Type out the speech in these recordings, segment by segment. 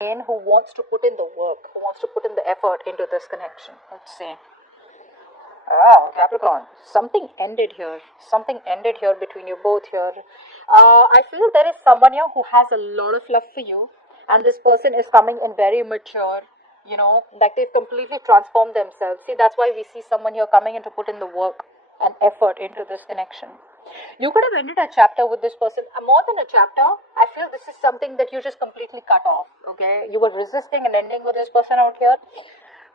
in who wants to put in the work, who wants to put in the effort into this connection. Let's see. Ah, Capricorn. Something ended here. Something ended here between you both here. I feel there is someone here who has a lot of love for you, and this person is coming in very mature. Like they've completely transformed themselves. See, that's why we see someone here coming in to put in the work and effort into this connection. You could have ended a chapter with this person. More than a chapter, I feel this is something that you just completely cut off. Okay, you were resisting an ending with this person out here,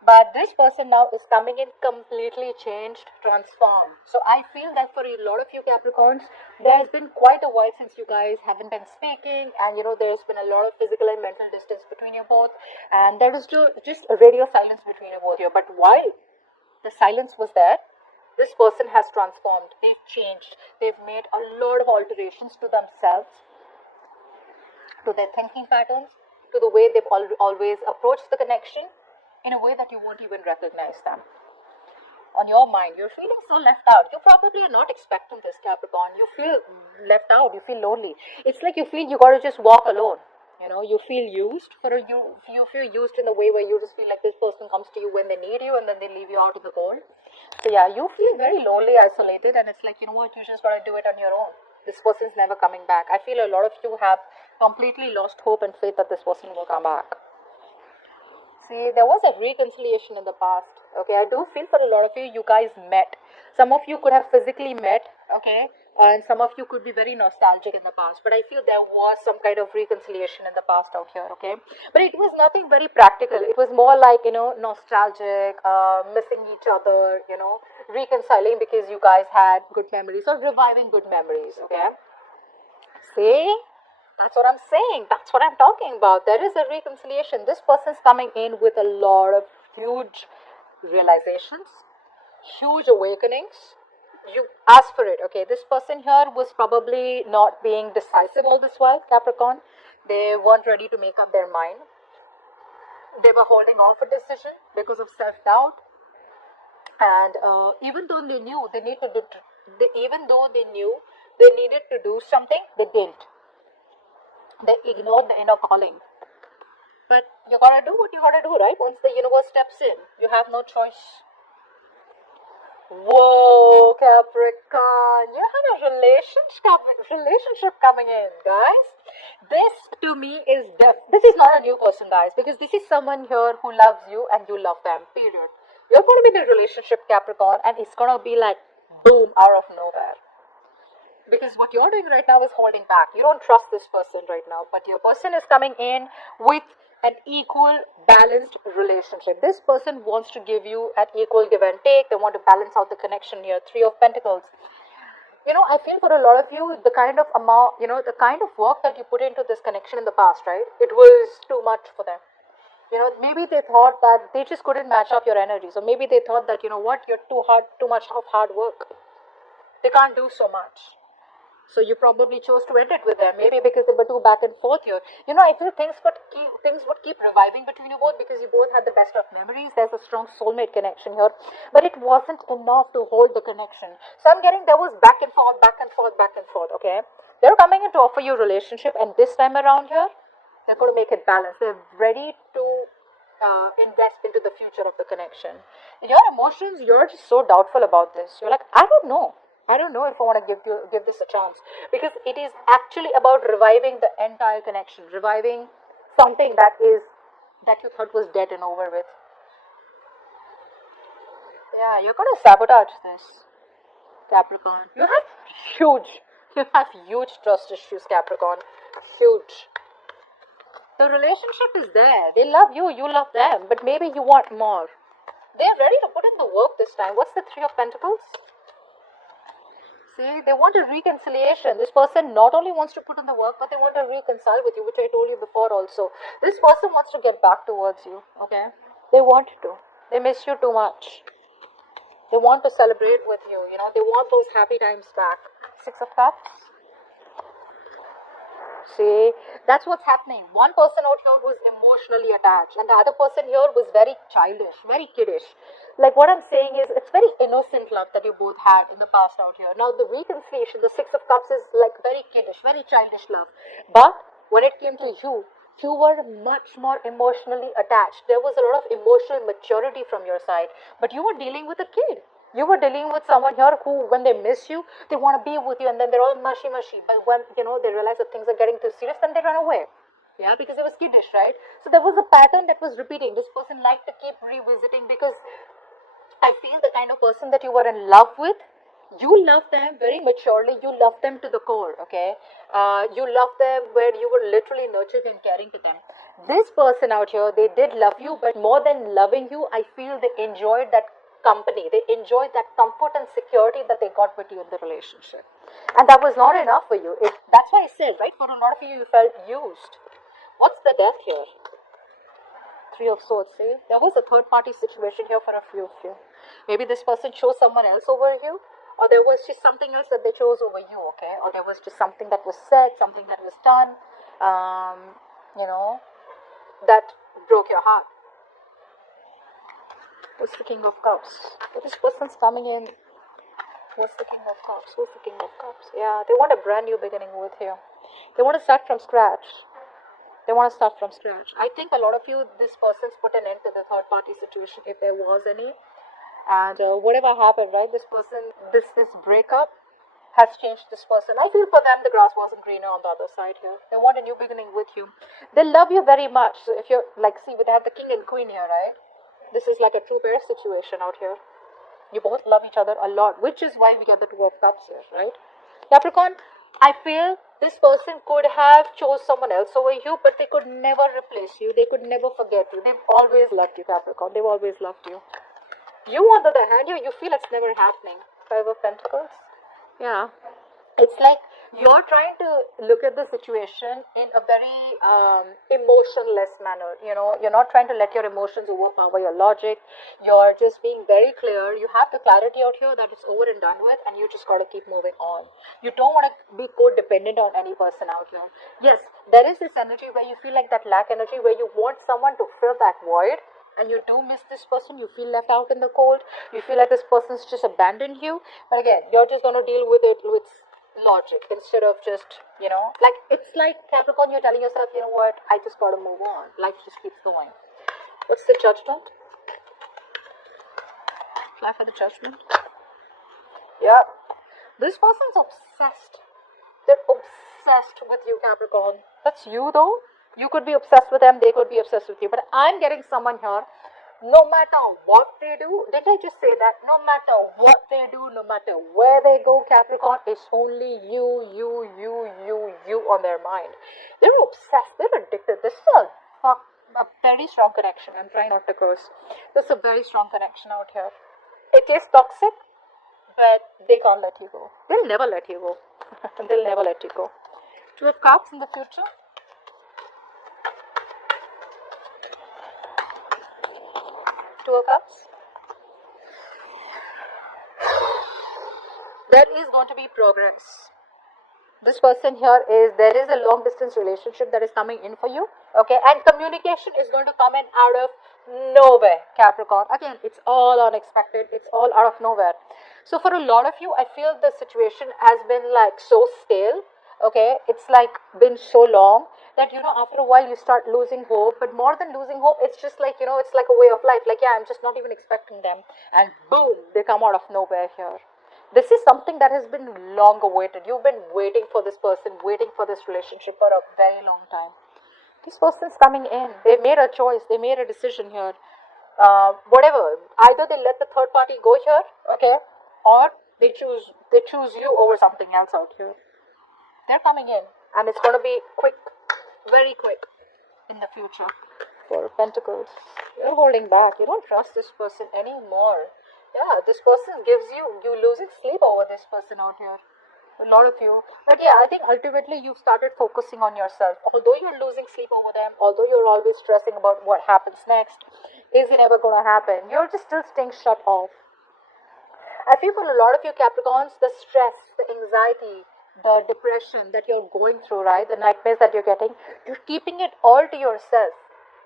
but this person now is coming in completely changed, transformed. So I feel that for a lot of you Capricorns, there has been quite a while since you guys haven't been speaking, and there's been a lot of physical and mental distance between you both, and there is just a radio silence between you both here. But while the silence was there, this person has transformed. They've changed. They've made a lot of alterations to themselves, to their thinking patterns, to the way they've always approached the connection, in a way that you won't even recognize them. On your mind, you're feeling so left out. You probably are not expecting this, Capricorn. You feel left out. You feel lonely. It's like you feel you got to just walk alone. You feel used you feel used in a way where you just feel like this person comes to you when they need you and then they leave you out in the cold. So yeah, you feel very lonely, isolated, and it's like, you just got to do it on your own. This person's never coming back. I feel a lot of you have completely lost hope and faith that this person will come back. See, there was a reconciliation in the past. Okay, I do feel for a lot of you, you guys met. Some of you could have physically met, okay, and some of you could be very nostalgic in the past. But I feel there was some kind of reconciliation in the past out here, okay. But it was nothing very practical. It was more like, nostalgic, missing each other, reconciling because you guys had good memories or reviving good memories, okay. See? That's what I'm saying. That's what I'm talking about. There is a reconciliation. This person's coming in with a lot of huge realizations, huge awakenings. You ask for it, okay? This person here was probably not being decisive all this while, Capricorn. They weren't ready to make up their mind. They were holding off a decision because of self-doubt. And even though they knew they needed to do something, they didn't. They ignored the inner calling. But you gotta do what you gotta do, right? Once the universe steps in, you have no choice. Whoa, Capricorn, you have a relationship coming in, guys. This to me is this is not a new person, guys, because this is someone here who loves you and you love them, period. You're going to be in a relationship, Capricorn, and it's going to be like boom, out of nowhere. Because what you're doing right now is holding back. You don't trust this person right now, but your person is coming in with an equal, balanced relationship. This person wants to give you an equal give and take. They want to balance out the connection here. Three of Pentacles. I feel for a lot of you, the kind of amount, the kind of work that you put into this connection in the past, right? It was too much for them. Maybe they thought that they just couldn't match up your energies, or maybe they thought that, you're too much of hard work. They can't do so much. So you probably chose to end it with them, maybe because they were too back and forth here. I feel things would keep reviving between you both because you both had the best of memories. There's a strong soulmate connection here, but it wasn't enough to hold the connection. So I'm getting there was back and forth, back and forth, back and forth. Okay, they're coming in to offer you a relationship, and this time around here, they're going to make it balanced. They're ready to invest into the future of the connection. In your emotions, you're just so doubtful about this. You're like, I don't know if I want to give this a chance, because it is actually about reviving the entire connection, reviving something that you thought was dead and over with. Yeah, you're going to sabotage this, Capricorn. You have huge trust issues, Capricorn. Huge. The relationship is there. They love you, you love them, but maybe you want more. They're ready to put in the work this time. What's the Three of Pentacles? See, they want a reconciliation. This person not only wants to put in the work, but they want to reconcile with you, which I told you before also. This person wants to get back towards you, okay? They want to. They miss you too much. They want to celebrate with you, They want those happy times back. Six of Cups. See, that's what's happening. One person out here was emotionally attached, and the other person here was very childish, very kiddish. Like what I'm saying is, it's very innocent love that you both had in the past out here. Now the reconciliation, the Six of Cups is like very kiddish, very childish love. But when it came to you, You were much more emotionally attached. There was a lot of emotional maturity from your side, but you were dealing with a kid. You were dealing with someone here who, when they miss you, they want to be with you, and then they're all mushy mushy. But when they realize that things are getting too serious, then they run away. Yeah, because it was kiddish, right? So there was a pattern that was repeating. This person liked to keep revisiting because I feel the kind of person that you were in love with, you love them very maturely. You love them to the core, okay? You love them where you were literally nurtured and caring to them. This person out here, they did love you, but more than loving you, I feel they enjoyed that company. They enjoyed that comfort and security that they got with you in the relationship. And that was not enough for you. That's why I said, right? For a lot of you, you felt used. What's the death here? Three of Swords, see? There was a third party situation here for a few of you. Maybe this person chose someone else over you, or there was just something else that they chose over you, okay? Or there was just something that was said, something that was done, you know, that broke your heart. What's the King of Cups? So this person's coming in. What's the King of Cups? Who's the King of Cups? Yeah, they want a brand new beginning with you. They want to start from scratch. They want to start from scratch. I think a lot of you, this person's put an end to the third party situation if there was any. And whatever happened, right? This person, this breakup has changed this person. I feel for them the grass wasn't greener on the other side here. They want a new beginning with you. They love you very much. So if you're like, see, we have the king and queen here, right? This is like a true pair situation out here. You both love each other a lot, which is why we get the two of cups here, right? Capricorn, I feel this person could have chose someone else over you, but they could never replace you. They could never forget you. They've always loved you, Capricorn. They've always loved you. You, on the other hand, you feel it's never happening. Five of Pentacles. Yeah. It's like you're trying to look at the situation in a very emotionless manner. You're not trying to let your emotions overpower your logic. You're just being very clear. You have the clarity out here that it's over and done with, and you just got to keep moving on. You don't want to be codependent on any person out here. Yes, there is this energy where you feel like that lack energy, where you want someone to fill that void. And you do miss this person, you feel left out in the cold, you feel like this person's just abandoned you. But again, you're just going to deal with it with logic instead of just, like, it's like Capricorn, you're telling yourself, you know what, I just got to move on. Life just keeps going. What's the Judgment? Fly for the Judgment. Yeah. This person's obsessed. They're obsessed with you, Capricorn. That's you, though. You could be obsessed with them, they could be obsessed with you. But I'm getting someone here, no matter what they do, did I just say that? No matter what they do, no matter where they go, Capricorn, it's only you on their mind. They're obsessed, they're addicted. This is a very strong connection. I'm trying not to curse. This is a very strong connection out here. It is toxic, but they can't let you go. They'll never let you go. They'll never let you go. Two of Cups in the future. Two of Cups. There is going to be progress. This person here there is a long distance relationship that is coming in for you, okay, and communication is going to come in out of nowhere, Capricorn. Again, it's all unexpected, it's all out of nowhere. So for a lot of you, I feel the situation has been like so stale, okay, it's like been so long that after a while you start losing hope. But more than losing hope, it's just like it's like a way of life, like, yeah, I'm just not even expecting them, and boom, they come out of nowhere here. This is something that has been long awaited. You've been waiting for this person, waiting for this relationship for a very long time. This person's coming in. They made a choice, they made a decision here. Whatever, either they let the third party go here, okay, or they choose you over something else out here. They're coming in, and it's going to be quick, very quick in the future. Four of Pentacles. You're holding back. You don't trust this person anymore. Yeah, this person gives you losing sleep over this person out here. A lot of you. But yeah, I think ultimately you've started focusing on yourself. Although you're losing sleep over them, although you're always stressing about what happens next, is it ever going to happen? You're just still staying shut off. I feel for a lot of you Capricorns, the stress, the anxiety, the depression that you're going through, right? The nightmares that you're getting, you're keeping it all to yourself.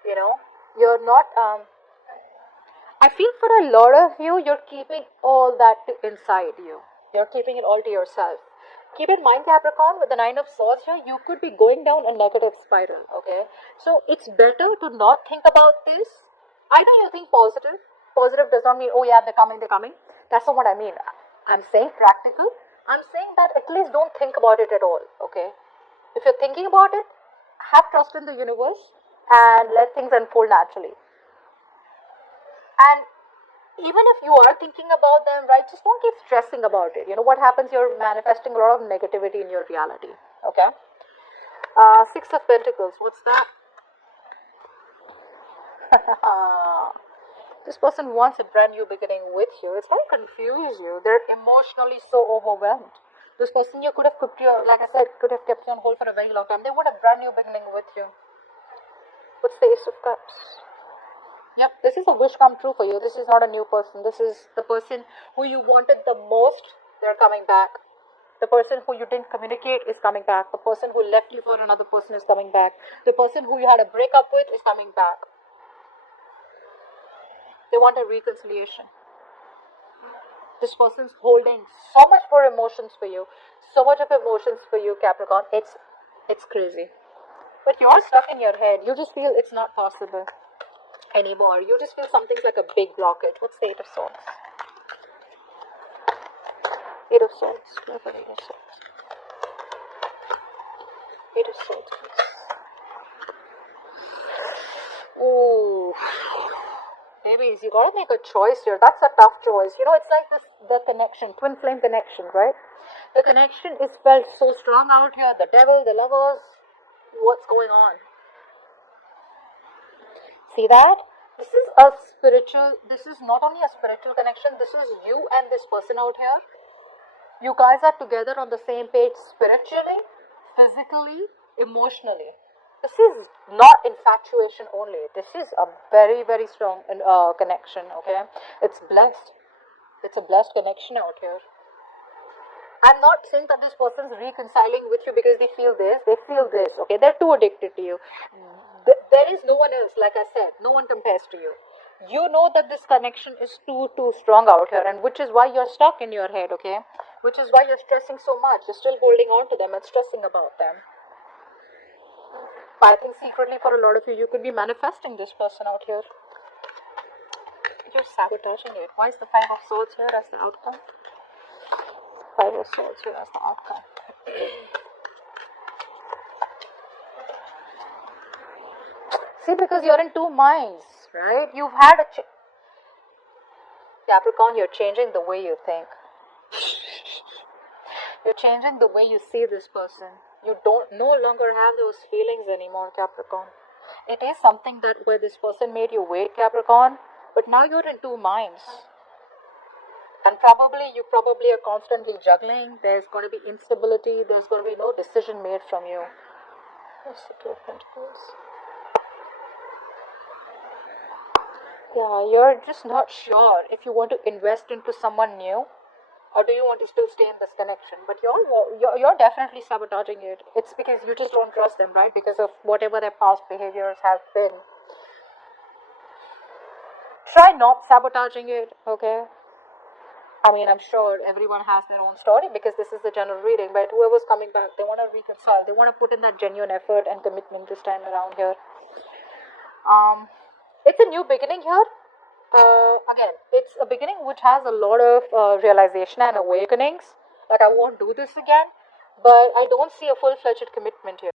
You're not, I feel for a lot of you, you're keeping all that inside you. You're keeping it all to yourself. Keep in mind, Capricorn, with the Nine of Swords here, you could be going down a negative spiral, okay? So it's better to not think about this. Either you think positive. Positive does not mean, oh yeah, they're coming, they're coming. That's not what I mean. I'm saying practical. I'm saying that at least don't think about it at all, okay? If you're thinking about it, have trust in the universe and let things unfold naturally. And even if you are thinking about them, right, just don't keep stressing about it. You know what happens? You're manifesting a lot of negativity in your reality, okay? Six of Pentacles, what's that? This person wants a brand new beginning with you. It's going to confuse you. They're emotionally so overwhelmed. This person you could have kept you, like I said, could have kept you on hold for a very long time. They want a brand new beginning with you. What's the Ace of Cups? Yep, this is a wish come true for you. This is not a new person. This is the person who you wanted the most. They're coming back. The person who you didn't communicate is coming back. The person who left you for another person is coming back. The person who you had a breakup with is coming back. They want a reconciliation. This person's holding so much more emotions for you. So much of emotions for you, Capricorn. It's crazy. But you're stuck in your head. You just feel it's not possible anymore. You just feel something's like a big blockage. What's the Eight of Swords? Eight of Swords. Eight of Swords. Eight of Swords. Ooh. Babies, you gotta make a choice here. That's a tough choice. You know, it's like this, the connection, twin flame connection, right? The connection is felt so strong out here. The devil, the lovers. What's going on? See that? This is a spiritual, this is not only a spiritual connection, this is you and this person out here. You guys are together on the same page spiritually, physically, emotionally. This is not infatuation only. This is a very, very strong connection, okay? It's blessed. It's a blessed connection out here. I'm not saying that this person's reconciling with you because they feel this, okay? They're too addicted to you. There is no one else, like I said. No one compares to you. You know that this connection is too strong out here, and which is why you're stuck in your head, okay? Which is why you're stressing so much. You're still holding on to them and stressing about them. But I think secretly for a lot of you, you could be manifesting this person out here. You're sabotaging it. Why is the Five of Swords here as the outcome? Five of Swords here as the outcome. See, because you're in two minds, right? You've had a Capricorn, you're changing the way you think. You're changing the way you see this person. You don't no longer have those feelings anymore, Capricorn. It is something that where this person made you wait, Capricorn, but now you're in two minds. And you probably are constantly juggling. There's going to be instability. There's going to be no decision made from you. What's the Two of Pentacles? Yeah, you're just not sure if you want to invest into someone new, or do you want to still stay in this connection? But you're definitely sabotaging it. It's because you just don't trust them, right? Because of whatever their past behaviors have been. Try not sabotaging it, okay? I mean, I'm sure everyone has their own story because this is the general reading, but whoever's coming back, they want to reconcile. They want to put in that genuine effort and commitment this time around here. It's a new beginning here. Again, it's a beginning which has a lot of realization and awakenings. Like, I won't do this again, but I don't see a full-fledged commitment here.